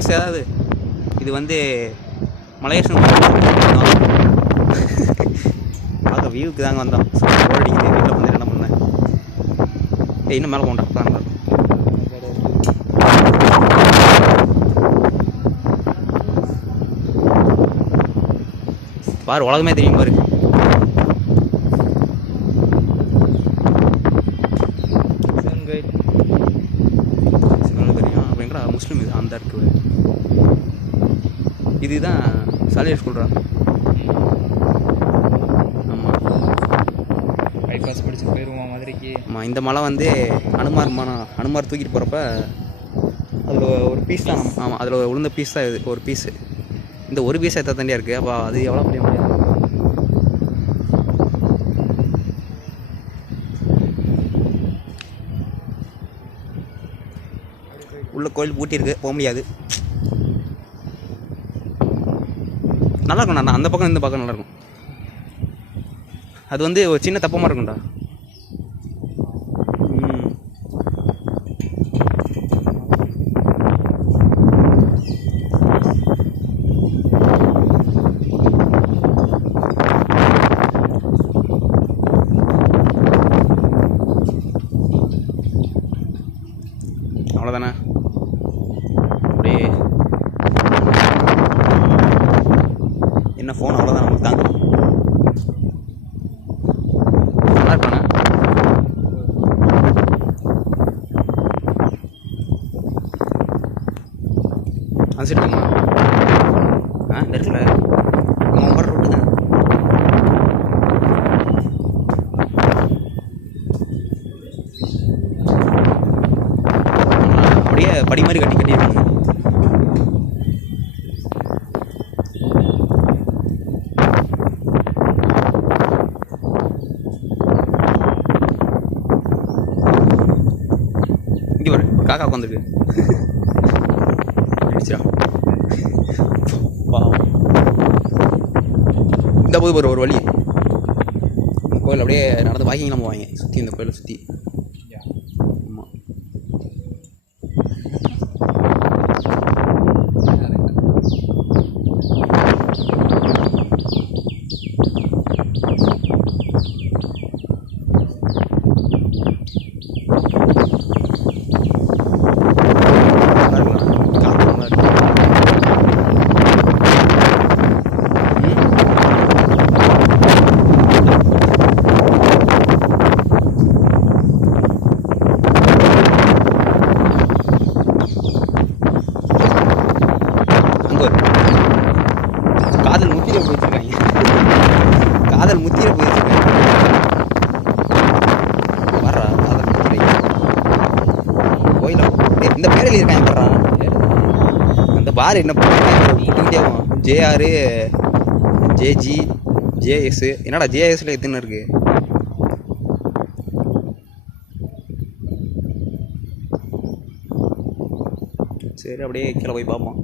Place ஏதாவது இது வந்து மலேசியன் பார்க்க வியூவுக்கு தாங்க வந்தோம். ஓடிக்கிட்டு வீட்டில் வந்து என்ன பண்ணேன். இன்னும் மேலே போண்டா தான் இருக்கும். பாரு உலகமே தெரியும் பாரு. தெரியும் அப்படிங்கிற முஸ்லீம் இது அந்த இருக்கு. இதுதான் சாலியர் ஸ்கூல்ரா. ஆமாம், பைபாஸ் படிச்சு போயிடுவோம் மதுரைக்கு. ஆமாம், இந்த மலை வந்து அனுமார் தூக்கிட்டு போகிறப்ப அதில் ஒரு பீஸ் தான். ஆமாம், அதில் விழுந்த பீஸ் தான் இது. ஒரு பீஸு இந்த ஒரு பீஸ் எத்த தண்டியாக இருக்குது. அப்போ அது எவ்வளோ பெரிய முடியாது. உள்ள கோயில் பூட்டியிருக்கு, போக முடியாது. நல்லா இருக்கும்ண்ணா. அந்த பக்கம் இந்த பக்கம் நல்லாயிருக்கும். அது வந்து ஒரு சின்ன தப்பமாக இருக்கும்டா. அவ்வளோதானே. அப்படியே என்ன ஃபோன் அவ்வளோதான் நமக்கு தாங்க. நல்லா இருப்பானே. அனுப்பிச்சிட்டுமா? இந்த இடத்துல நம்ம வர ரோட்டு தான். அப்படியே படி மாதிரி கட்டியிருக்காங்க. இங்கே வர காக்கா உட்காந்துருக்கு. இந்த போது ஒரு வழி கோயில் அப்படியே நடந்து வாக்கிங்லாம் போவாங்க சுற்றி, இந்த கோயிலை சுற்றி. ஆமாம், காதல் முத்திரை போயிட்டுருக்காங்க. காதல் முத்திரை போயிட்டுருக்காங்க. வர்றா காதல் முத்திரை கோயில இந்த பேரில் இருக்காங்க. வர்றா அந்த பார் என்ன பண்ணிக்கிட்டே JR JG JS. என்னடா JSல எத்தனை இருக்கு? சரி, அப்படியே கீழே போய் பார்ப்போம்.